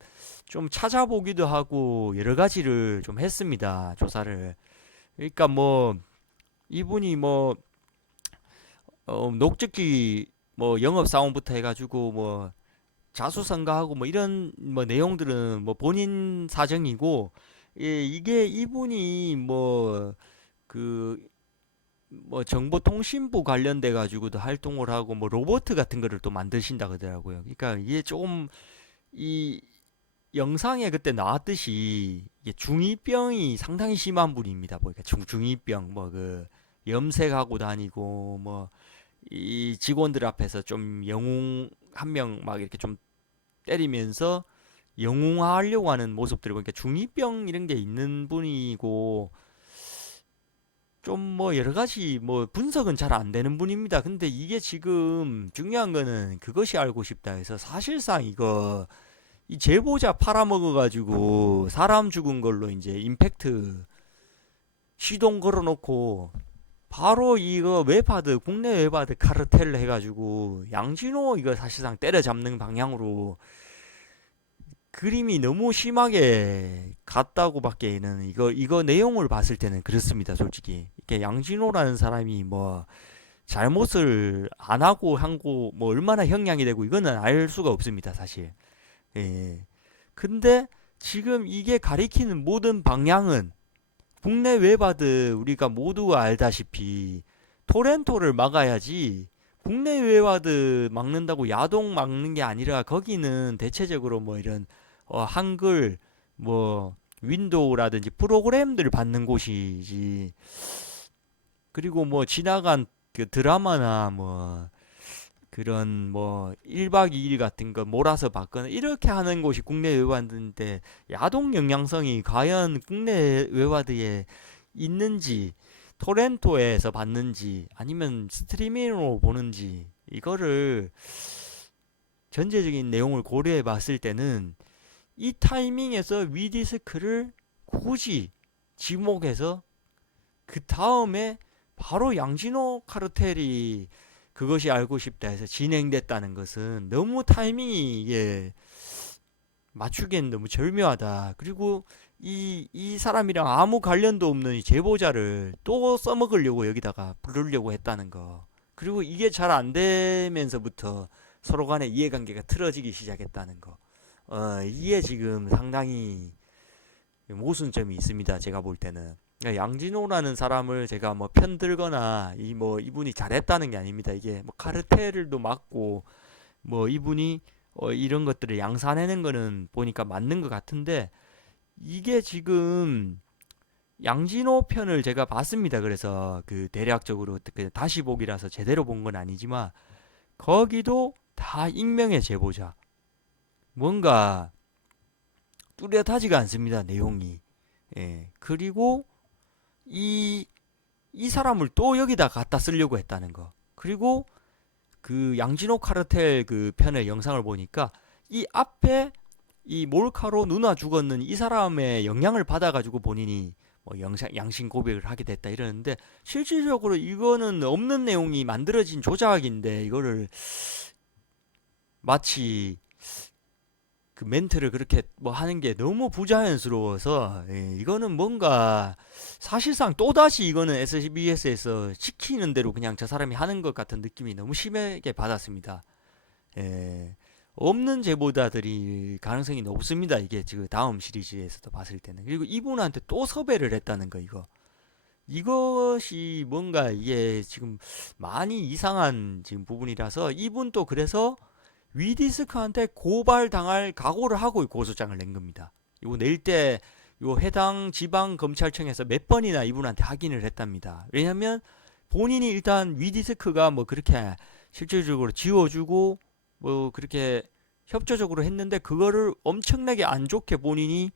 찾아보기도 하고 여러 가지를 좀 했습니다. 조사를. 그러니까 뭐 이분이 뭐 녹즙기 뭐 영업사원부터 해가지고 뭐 자수성가하고 뭐 이런 뭐 내용들은 뭐 본인 사정이고 이게 이분이 뭐 정보통신부 관련돼 가지고도 활동을 하고 뭐 로봇 같은 거를 또 만드신다 그러더라고요. 그러니까 이게 조금 이 영상에 그때 나왔듯이 이게 중2병이 상당히 심한 분입니다. 보니까 중2병 뭐 그 염색하고 다니고 뭐 이 직원들 앞에서 좀 영웅 한 명 막 이렇게 좀 때리면서 영웅화하려고 하는 모습들을 보니까 중2병 이런 게 있는 분이고 좀 뭐 여러 가지 뭐 분석은 잘 안 되는 분입니다. 근데 이게 지금 중요한 거는 그것이 알고 싶다 해서 사실상 이거 이 제보자 팔아먹어 가지고 사람 죽은 걸로 이제 임팩트 시동 걸어놓고 바로 이거 웹하드 국내 웹하드 카르텔을 해가지고 양진호 이거 사실상 때려잡는 방향으로 그림이 너무 심하게 갔다고밖에는 이거 내용을 봤을 때는 그렇습니다. 솔직히 이게 양진호라는 사람이 뭐 잘못을 안 하고 한거 뭐 얼마나 형량이 되고 이거는 알 수가 없습니다. 사실. 예. 근데 지금 이게 가리키는 모든 방향은 국내 웹하드 우리가 모두가 알다시피 토렌토를 막아야지 국내 웹하드 막는다고 야동 막는 게 아니라 거기는 대체적으로 뭐 이런 한글 뭐 윈도우라든지 프로그램들 받는 곳이지. 그리고 뭐 지나간 그 드라마나 뭐 그런 뭐 1박 2일 같은 거 몰아서 받거나 이렇게 하는 곳이 국내 외화드인데 야동 영향성이 과연 국내 외화드에 있는지 토렌토에서 받는지 아니면 스트리밍으로 보는지 이거를 전체적인 내용을 고려해 봤을 때는 이 타이밍에서 위디스크를 굳이 지목해서 그 다음에 바로 양진호 카르텔이 그것이 알고 싶다 해서 진행됐다는 것은 너무 타이밍이 이게 맞추기엔 너무 절묘하다. 그리고 이 사람이랑 아무 관련도 없는 이 제보자를 또 써먹으려고 여기다가 부르려고 했다는 거. 그리고 이게 잘 안 되면서부터 서로 간의 이해관계가 틀어지기 시작했다는 거. 이게 지금 상당히 모순점이 있습니다. 제가 볼 때는. 그러니까 양진호라는 사람을 제가 뭐 편들거나 이 뭐 이분이 잘했다는 게 아닙니다. 이게 뭐 카르텔도 맞고 뭐 이분이 이런 것들을 양산해낸 거는 보니까 맞는 것 같은데 이게 지금 양진호 편을 제가 봤습니다. 그래서 그 대략적으로 그 다시 보기라서 제대로 본 건 아니지만 거기도 다 익명의 제보자. 뭔가 뚜렷하지가 않습니다. 내용이. 예. 그리고 이, 이 사람을 또 여기다 갖다 쓰려고 했다는 거. 그리고 그 양진호 카르텔 그 편의 영상을 보니까 이 앞에 이 몰카로 누나 죽었는 이 사람의 영향을 받아가지고 본인이 뭐 양심 고백을 하게 됐다 이러는데 실질적으로 이거는 없는 내용이 만들어진 조작인데 이거를 마치 그 멘트를 그렇게 뭐 하는 게 너무 부자연스러워서 이거는 뭔가 사실상 또다시 이거는 SBS에서 시키는 대로 그냥 저 사람이 하는 것 같은 느낌이 너무 심하게 받았습니다. 예, 없는 제보자들이 가능성이 높습니다. 이게 지금 다음 시리즈에서도 봤을 때는. 그리고 이분한테 또 섭외를 했다는 거 이거. 이것이 뭔가 이게 지금 많이 이상한 지금 부분이라서 이분도 그래서 위디스크한테 고발당할 각오를 하고 고소장을 낸 겁니다. 이거 낼 때 요 해당 지방 검찰청에서 몇 번이나 이분한테 확인을 했답니다. 왜냐면 본인이 일단 위디스크가 뭐 그렇게 실질적으로 지워주고 뭐 그렇게 협조적으로 했는데 그거를 엄청나게 안 좋게 본인이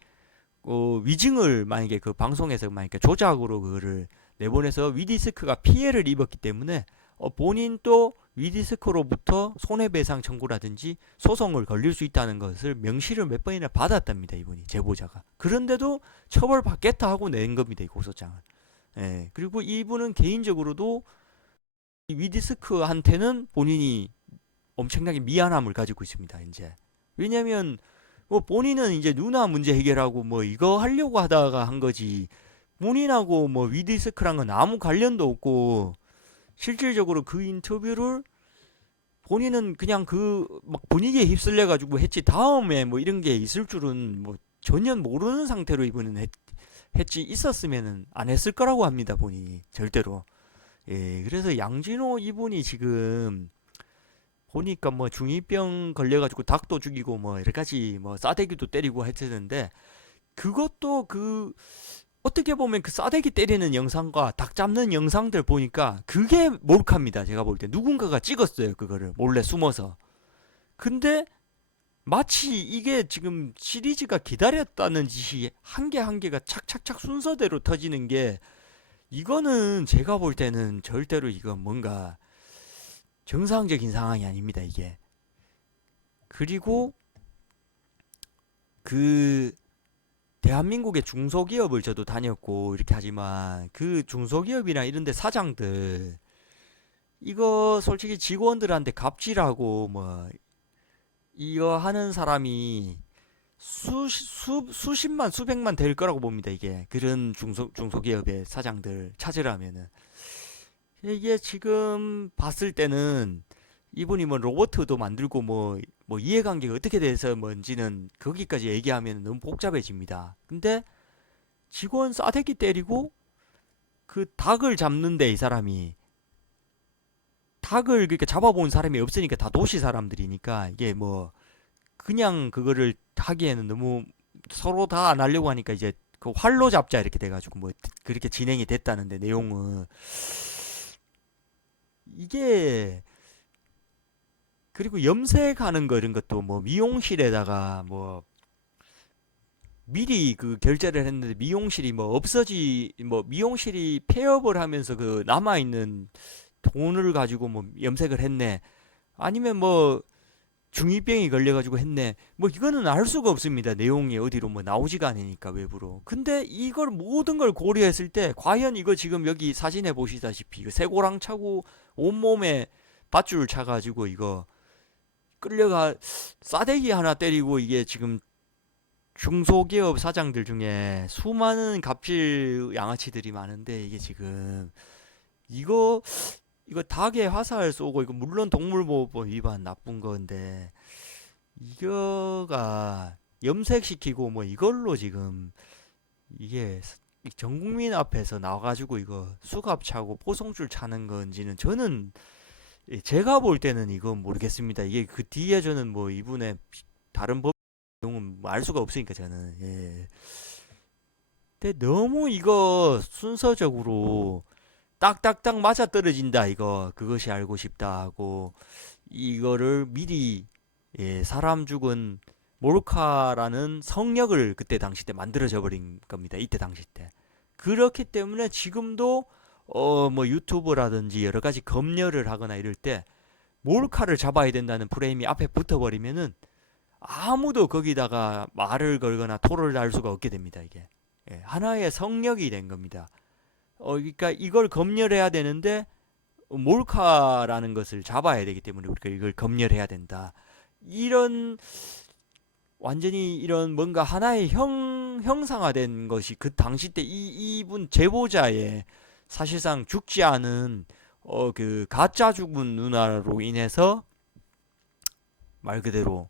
위증을 만약에 그 방송에서 만약에 조작으로 그거를 내보내서 위디스크가 피해를 입었기 때문에 본인 또 위디스크로부터 손해배상 청구라든지 소송을 걸릴 수 있다는 것을 명시를 몇 번이나 받았답니다. 이분이 제보자가. 그런데도 처벌받겠다 하고 낸 겁니다. 이 고소장을. 예, 그리고 이분은 개인적으로도 위디스크한테는 본인이 엄청나게 미안함을 가지고 있습니다. 이제 왜냐면 뭐 본인은 이제 누나 문제 해결하고 뭐 이거 하려고 하다가 한 거지 본인하고 뭐 위디스크랑은 아무 관련도 없고 실질적으로 그 인터뷰를 본인은 그냥 그 막 분위기에 휩쓸려 가지고 했지 다음에 뭐 이런 게 있을 줄은 뭐 전혀 모르는 상태로 이분은 했지 있었으면은 안 했을 거라고 합니다. 본인이 절대로. 예, 그래서 양진호 이분이 지금 보니까 뭐 중이병 걸려가지고 닭도 죽이고 뭐 여러 가지 뭐 싸대기도 때리고 했었는데 그것도 그 어떻게 보면 그 싸대기 때리는 영상과 닭 잡는 영상들 보니까 그게 몰카입니다. 제가 볼 때 누군가가 찍었어요. 그거를 몰래 숨어서. 근데 마치 이게 지금 시리즈가 기다렸다는 짓이 한 개 한 개가 착착착 순서대로 터지는 게 이거는 제가 볼 때는 절대로 이건 뭔가 정상적인 상황이 아닙니다. 이게. 그리고 그 대한민국의 중소기업을 저도 다녔고 이렇게 하지만 그 중소기업이나 이런 데 사장들 이거 솔직히 직원들한테 갑질하고 뭐 이거 하는 사람이 수십만 수백만 될 거라고 봅니다. 이게 그런 중소기업의 사장들 찾으라면은 이게 지금 봤을 때는 이분이 뭐 로버트도 만들고 뭐 이해관계가 어떻게 돼서 뭔지는 거기까지 얘기하면 너무 복잡해집니다. 근데 직원 싸대기 때리고 그 닭을 잡는데 이 사람이 닭을 그렇게 잡아본 사람이 없으니까 다 도시 사람들이니까 이게 뭐 그냥 그거를 하기에는 너무 서로 다 안 하려고 하니까 이제 그 활로 잡자 이렇게 돼가지고 뭐 그렇게 진행이 됐다는데 내용은 이게 그리고 염색하는 거 이런 것도 뭐 미용실에다가 뭐 미리 그 결제를 했는데 미용실이 뭐 없어지 뭐 미용실이 폐업을 하면서 그 남아 있는 돈을 가지고 뭐 염색을 했네. 아니면 뭐 중이병이 걸려가지고 했네. 뭐 이거는 알 수가 없습니다. 내용이 어디로 뭐 나오지가 않으니까 외부로. 근데 이걸 모든 걸 고려했을 때 과연 이거 지금 여기 사진에 보시다시피 이거 쇠고랑 차고 온몸에 밧줄 차가지고 이거 끌려가 싸대기 하나 때리고 이게 지금 중소기업 사장들 중에 수많은 갑질 양아치들이 많은데 이게 지금 이거 이거 닭에 화살 쏘고 이거 물론 동물보호법 위반 나쁜 건데 이거가 염색시키고 뭐 이걸로 지금 이게 전 국민 앞에서 나와가지고 이거 수갑 차고 포송줄 차는 건지는 저는 제가 볼 때는 이건 모르겠습니다. 이게 그 뒤에 저는 뭐 이분의 다른 법 내용은 뭐알 수가 없으니까 저는 예. 근데 너무 이거 순서적으로 딱딱딱 맞아 떨어진다 이거 그것이 알고 싶다 하고 이거를 미리 예, 사람 죽은 몰카라는 성역을 그때 당시 때 만들어져 버린 겁니다. 이때 당시 때. 그렇기 때문에 지금도 뭐 유튜브라든지 여러 가지 검열을 하거나 이럴 때 몰카를 잡아야 된다는 프레임이 앞에 붙어버리면은 아무도 거기다가 말을 걸거나 토를 달 수가 없게 됩니다. 이게 예, 하나의 성역이 된 겁니다. 그러니까 이걸 검열해야 되는데 몰카라는 것을 잡아야 되기 때문에 우리가 이걸 검열해야 된다. 이런 완전히 이런 뭔가 하나의 형상화된 것이 그 당시 때 이분 제보자의 사실상 죽지 않은 그 가짜 죽은 누나로 인해서 말 그대로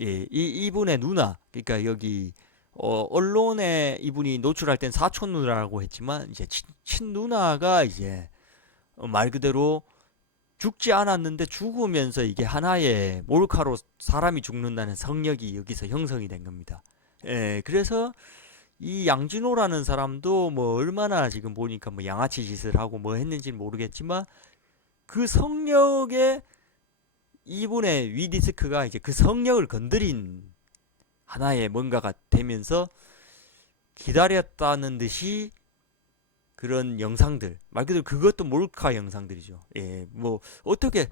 예, 이분의 누나 그러니까 여기 언론에 이분이 노출할 땐 사촌 누나라고 했지만 이제 친 누나가 이제 말 그대로 죽지 않았는데 죽으면서 이게 하나의 몰카로 사람이 죽는다는 성역이 여기서 형성이 된 겁니다. 예, 그래서 이 양진호라는 사람도 뭐 얼마나 지금 보니까 뭐 양아치 짓을 하고 뭐 했는지는 모르겠지만 그 성역에 이분의 위디스크가 이제 그 성역을 건드린 하나의 뭔가가 되면서 기다렸다는 듯이 그런 영상들 말 그대로 그것도 몰카 영상들이죠. 예, 뭐 어떻게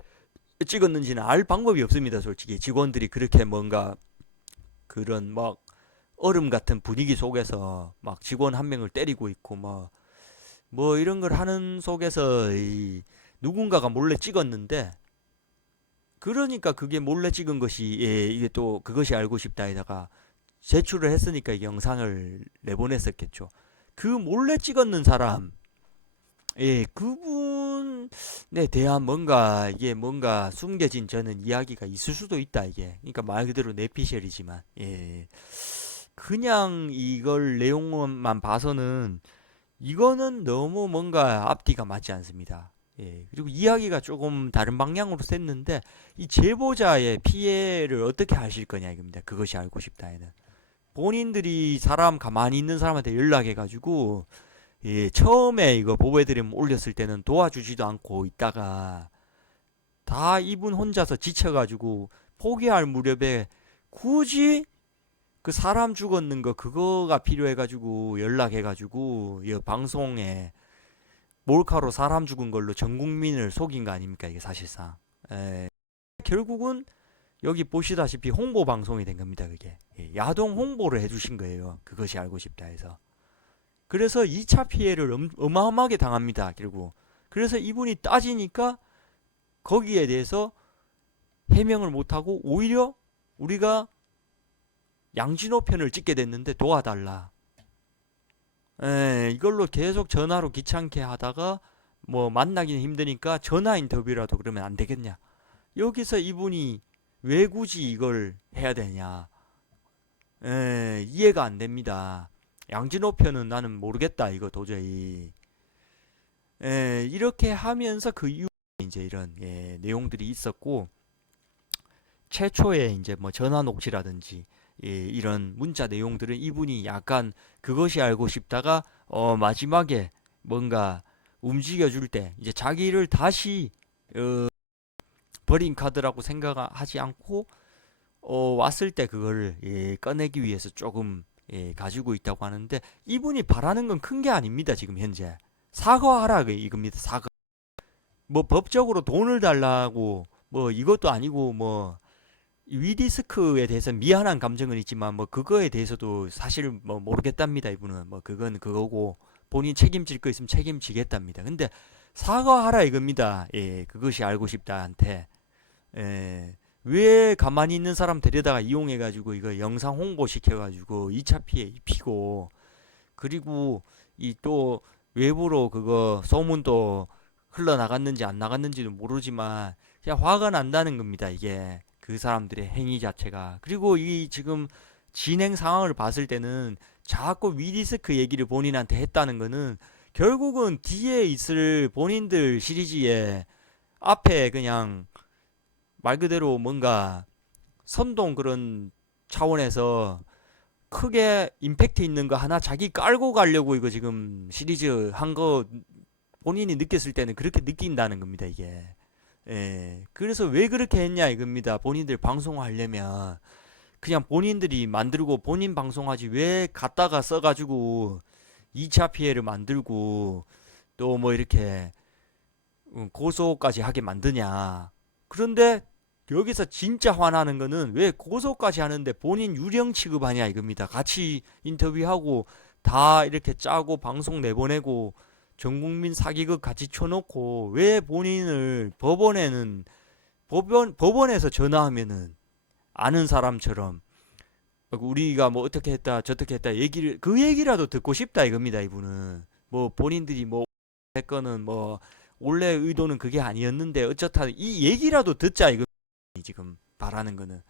찍었는지는 알 방법이 없습니다. 솔직히 직원들이 그렇게 뭔가 그런 막 얼음 같은 분위기 속에서 막 직원 한 명을 때리고 있고 뭐 이런 걸 하는 속에서 누군가가 몰래 찍었는데 그러니까 그게 몰래 찍은 것이 예, 이게 또 그것이 알고 싶다에다가 제출을 했으니까 영상을 내보냈었겠죠. 그 몰래 찍었는 사람 예, 그분에 대한 뭔가 이게 뭔가 숨겨진 저는 이야기가 있을 수도 있다 이게. 그러니까 말 그대로 내피셜이지만 예. 그냥 이걸 내용만 봐서는 이거는 너무 뭔가 앞뒤가 맞지 않습니다. 예. 그리고 이야기가 조금 다른 방향으로 샜는데 이 제보자의 피해를 어떻게 하실 거냐 이겁니다. 그것이 알고 싶다에는. 본인들이 사람 가만히 있는 사람한테 연락해가지고 예, 처음에 이거 보배드림 올렸을 때는 도와주지도 않고 있다가 다 이분 혼자서 지쳐가지고 포기할 무렵에 굳이 그 사람 죽었는 거 그거가 필요해가지고 연락해가지고 이 방송에 몰카로 사람 죽은 걸로 전 국민을 속인 거 아닙니까 이게 사실상. 에, 결국은 여기 보시다시피 홍보 방송이 된 겁니다 그게. 예, 야동 홍보를 해주신 거예요. 그것이 알고 싶다 해서. 그래서 2차 피해를 어마어마하게 당합니다 결국. 그래서 이분이 따지니까 거기에 대해서 해명을 못하고 오히려 우리가 양진호 편을 찍게 됐는데 도와달라. 이걸로 계속 전화로 귀찮게 하다가 뭐 만나기는 힘드니까 전화 인터뷰라도 그러면 안 되겠냐. 여기서 이분이 왜 굳이 이걸 해야 되냐. 이해가 안 됩니다. 양진호 편은 나는 모르겠다 이거 도저히. 이렇게 하면서 그 이후에 이제 이런 예, 내용들이 있었고 최초에 이제 뭐 전화 녹취라든지 예, 이런 문자 내용들은 이분이 약간 그것이 알고 싶다가 마지막에 뭔가 움직여줄 때 이제 자기를 다시 버린 카드라고 생각하지 않고 왔을 때 그걸 예, 꺼내기 위해서 조금 예, 가지고 있다고 하는데 이분이 바라는 건 큰 게 아닙니다. 지금 현재 사과하라 이겁니다. 사과. 뭐 법적으로 돈을 달라고 뭐 이것도 아니고 뭐 위디스크에 대해서 미안한 감정은 있지만 뭐 그거에 대해서도 사실 뭐 모르겠답니다. 이분은 뭐 그건 그거고 본인 책임질 거 있으면 책임지겠답니다. 근데 사과하라 이겁니다. 예, 그것이 알고 싶다한테. 예, 왜 가만히 있는 사람 데려다가 이용해가지고 이거 영상 홍보 시켜가지고 2차 피해 입히고, 그리고 이 또 외부로 그거 소문도 흘러나갔는지 안 나갔는지도 모르지만 그냥 화가 난다는 겁니다. 이게 그 사람들의 행위 자체가. 그리고 이 지금 진행 상황을 봤을 때는 자꾸 위디스크 얘기를 본인한테 했다는 거는 결국은 뒤에 있을 본인들 시리즈에 앞에 그냥 말 그대로 뭔가 선동 그런 차원에서 크게 임팩트 있는 거 하나 자기 깔고 가려고 이거 지금 시리즈 한 거 본인이 느꼈을 때는 그렇게 느낀다는 겁니다, 이게. 예. 그래서 왜 그렇게 했냐 이겁니다. 본인들 방송하려면 그냥 본인들이 만들고 본인 방송하지 왜 갖다가 써가지고 2차 피해를 만들고 또 뭐 이렇게 고소까지 하게 만드냐. 그런데 여기서 진짜 화나는 거는 왜 고소까지 하는데 본인 유령 취급하냐 이겁니다. 같이 인터뷰하고 다 이렇게 짜고 방송 내보내고 전 국민 사기극 같이 쳐놓고 왜 본인을 법원에서 전화하면은 아는 사람처럼 우리가 뭐 어떻게 했다 저떻게 했다 얘기를 그 얘기라도 듣고 싶다 이겁니다. 이분은 뭐 본인들이 뭐 했거는 뭐 원래 의도는 그게 아니었는데 어쩌다 이 얘기라도 듣자 이거 지금 바라는 거는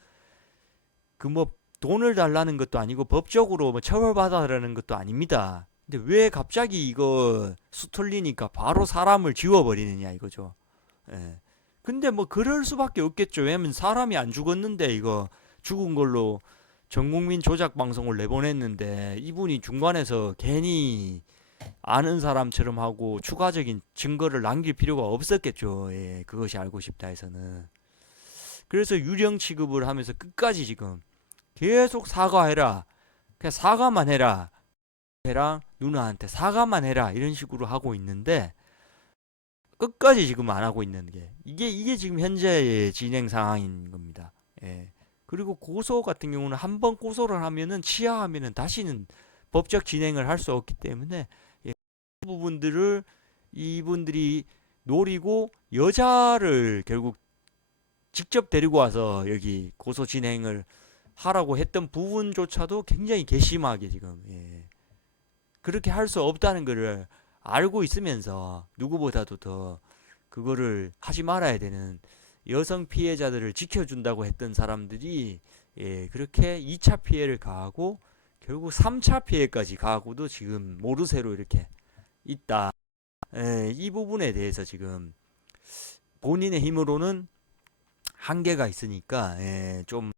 그 뭐 돈을 달라는 것도 아니고 법적으로 뭐 처벌받아라는 것도 아닙니다. 근데 왜 갑자기 이거 수틀리니까 바로 사람을 지워버리느냐 이거죠. 예. 근데 뭐 그럴 수밖에 없겠죠. 왜냐면 사람이 안 죽었는데 이거 죽은 걸로 전국민 조작 방송을 내보냈는데 이분이 중간에서 괜히 아는 사람처럼 하고 추가적인 증거를 남길 필요가 없었겠죠. 예, 그것이 알고 싶다 해서는. 그래서 유령 취급을 하면서 끝까지 지금 계속 사과해라. 그냥 사과만 해라. 해라. 누나한테 사과만 해라. 이런 식으로 하고 있는데 끝까지 지금 안 하고 있는 게 이게 지금 현재의 진행 상황인 겁니다. 예. 그리고 고소 같은 경우는 한 번 고소를 하면은 취하하면은 다시는 법적 진행을 할 수 없기 때문에 예, 그 부분들을 이분들이 노리고 여자를 결국 직접 데리고 와서 여기 고소 진행을 하라고 했던 부분조차도 굉장히 괘씸하게 지금 예. 그렇게 할 수 없다는 것을 알고 있으면서 누구보다도 더 그거를 하지 말아야 되는 여성 피해자들을 지켜준다고 했던 사람들이 예, 그렇게 2차 피해를 가하고 결국 3차 피해까지 가하고도 지금 모르쇠로 이렇게 있다. 예, 이 부분에 대해서 지금 본인의 힘으로는 한계가 있으니까 예, 좀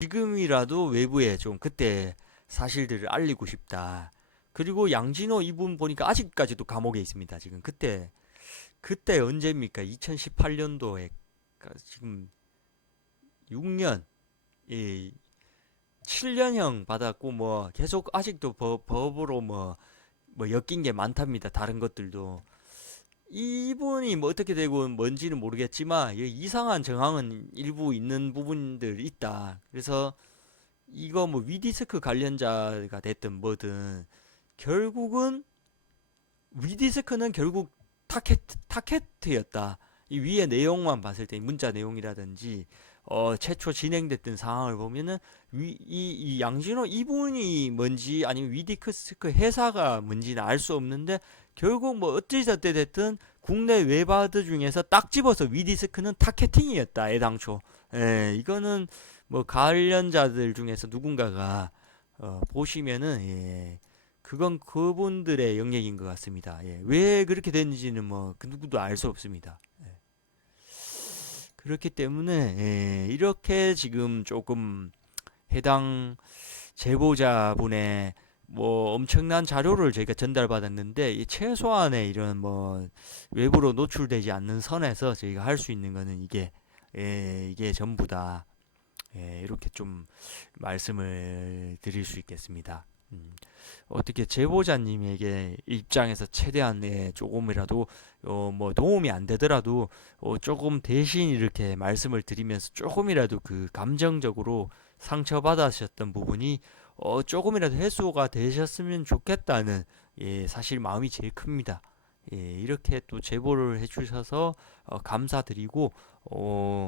지금이라도 외부에 좀 그때 사실들을 알리고 싶다. 그리고 양진호 이분 보니까 아직까지도 감옥에 있습니다. 지금 그때 언제입니까? 2018년도에 지금 6년, 예, 7년형 받았고 뭐 계속 아직도 법으로 뭐 엮인 게 많답니다. 다른 것들도. 이분이 뭐 어떻게 되고 뭔지는 모르겠지만 이상한 정황은 일부 있는 부분들이 있다. 그래서 이거 뭐 위디스크 관련자가 됐든 뭐든 결국은 위디스크는 결국 타켓였다. 이 위에 내용만 봤을 때 문자 내용이라든지 최초 진행됐던 상황을 보면은 이 양진호 이분이 뭔지 아니면 위디스크 회사가 뭔지는 알 수 없는데 결국 뭐 어찌됐든 됐든 국내 웹하드 중에서 딱 집어서 위디스크는 타겟팅이었다 애당초. 예, 이거는 뭐 관련자들 중에서 누군가가 보시면은 예, 그건 그분들의 영역인 것 같습니다. 예, 왜 그렇게 됐는지는 뭐 그 누구도 알 수 없습니다. 예. 그렇기 때문에 예, 이렇게 지금 조금 해당 제보자분의 뭐 엄청난 자료를 저희가 전달받았는데 이 최소한의 이런 뭐 외부로 노출되지 않는 선에서 저희가 할 수 있는 거는 이게 예, 이게 전부다. 예, 이렇게 좀 말씀을 드릴 수 있겠습니다. 음, 어떻게 제보자님에게 입장에서 최대한 조금이라도 뭐 도움이 안 되더라도 조금 대신 이렇게 말씀을 드리면서 조금이라도 그 감정적으로 상처받으셨던 부분이 조금이라도 해소가 되셨으면 좋겠다는 사실 마음이 제일 큽니다. 이렇게 또 제보를 해주셔서 감사드리고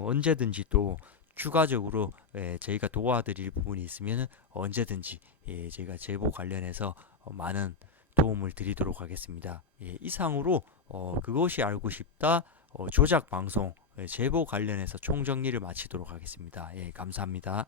언제든지 또 추가적으로 저희가 도와드릴 부분이 있으면 언제든지 제가 제보 관련해서 많은 도움을 드리도록 하겠습니다. 이상으로 그것이 알고 싶다 조작 방송 제보 관련해서 총정리를 마치도록 하겠습니다. 감사합니다.